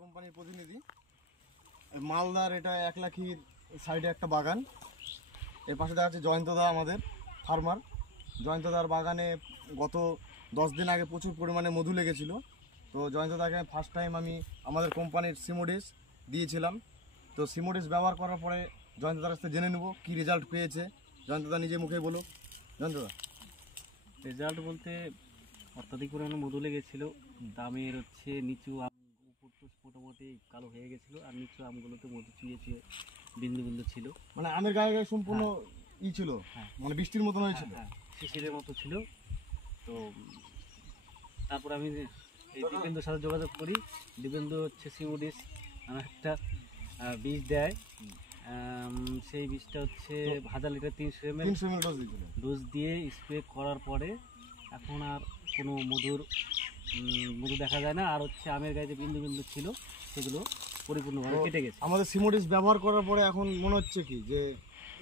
কোম্পানির প্রতিনিধি। মালদার এটা 1 লাখির সাইডে একটা বাগান। এর পাশে দেখা যাচ্ছে জয়ন্তদা আমাদের ফার্মার। জয়ন্তদার বাগানে গত 10 দিন আগে প্রচুর পরিমাণে মধু লেগেছিল। তো জয়ন্তদাকে ফার্স্ট টাইম আমি আমাদের কোম্পানির সিমোডিস দিয়েছিলাম। তো সিমোডিস ব্যবহার করার পরে জয়ন্তদার কাছ থেকে জেনে নেব কী রেজাল্ট পেয়েছে। জয়ন্তদা নিজে মুখে বলুক। জয়ন্তদা, রেজাল্ট বলতে অত্যাধিক পরিমাণে মধু লেগেছিল। দামের হচ্ছে নিচু আম উপর তো মোটামুটি কালো হয়ে গেছিলো, আর নিচু আমগুলোতে মধু চুয়ে চুয়ে বিন্দু বিন্দু ছিল। মানে আমের গায়ে গায়ে সম্পূর্ণ ই ছিল, মানে বৃষ্টির মতন হয়েছিল, শিশিরের মতো ছিল। তো তারপর আমি এই দীপেন্দুর সাথে যোগাযোগ করি। দীপেন্দু হচ্ছে সিমোডিস একটা বীজ দেয়। সেই বীজটা হচ্ছে 1000 লিটার 300 ml ডোজ দিয়ে স্প্রে করার পরে এখন আর কোনো মধু দেখা যায় না। আর হচ্ছে আমের গায়ে যে বিন্দু বিন্দু ছিল সেগুলো পরিপূর্ণভাবে কেটে গেছে। আমাদের সিমোডিস ব্যবহার করার পরে এখন মনে হচ্ছে কি যে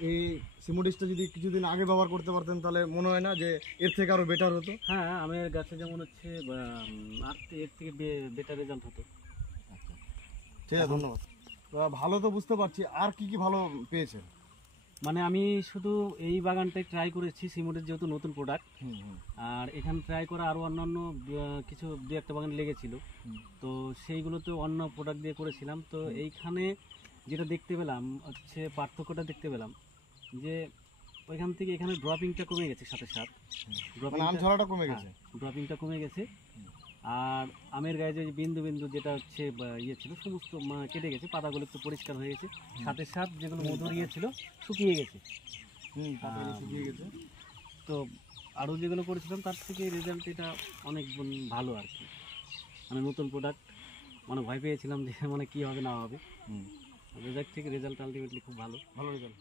এই সিমোডিসটা যদি কিছুদিন আগে ব্যবহার করতে পারতেন তাহলে মনে হয় না যে এর থেকে আরও বেটার হতো? হ্যাঁ, আমের গাছে যেমন হচ্ছে এর থেকে বেটার রেজাল্ট হতো। ঠিক আছে, ধন্যবাদ। ভালো তো বুঝতে পারছি, আর কি কি ভালো পেয়েছেন? মানে আমি শুধু এই বাগানটাই ট্রাই করেছি সিমোডিস, যেহেতু নতুন প্রোডাক্ট। আর এখানে ট্রাই করা আরও অন্যান্য কিছু দু একটা বাগান লেগেছিল, তো সেইগুলোতে অন্য প্রোডাক্ট দিয়ে করেছিলাম। তো এইখানে যেটা দেখতে পেলাম হচ্ছে পার্থক্যটা দেখতে পেলাম যে ওইখান থেকে এখানে ড্রপিংটা কমে গেছে, সাথে সাথে ড্রপিংটা কমে গেছে। আর আমের গায়ে যে বিন্দু বিন্দু যেটা হচ্ছে ইয়ে ছিল সমস্ত কেটে গেছে, পাতাগুলো একটু পরিষ্কার হয়ে গেছে। সাথে সাথে যেগুলো মধুর ইয়ে ছিল শুকিয়ে গেছে। তো আরও যেগুলো করেছিলাম তার থেকে রেজাল্ট এটা অনেক ভালো আর কি। মানে নতুন প্রোডাক্ট, মানে ভয় পেয়েছিলাম যে মানে কী হবে না হবে। রেজাল্ট থেকে রেজাল্ট আলটিমেটলি খুব ভালো রেজাল্ট।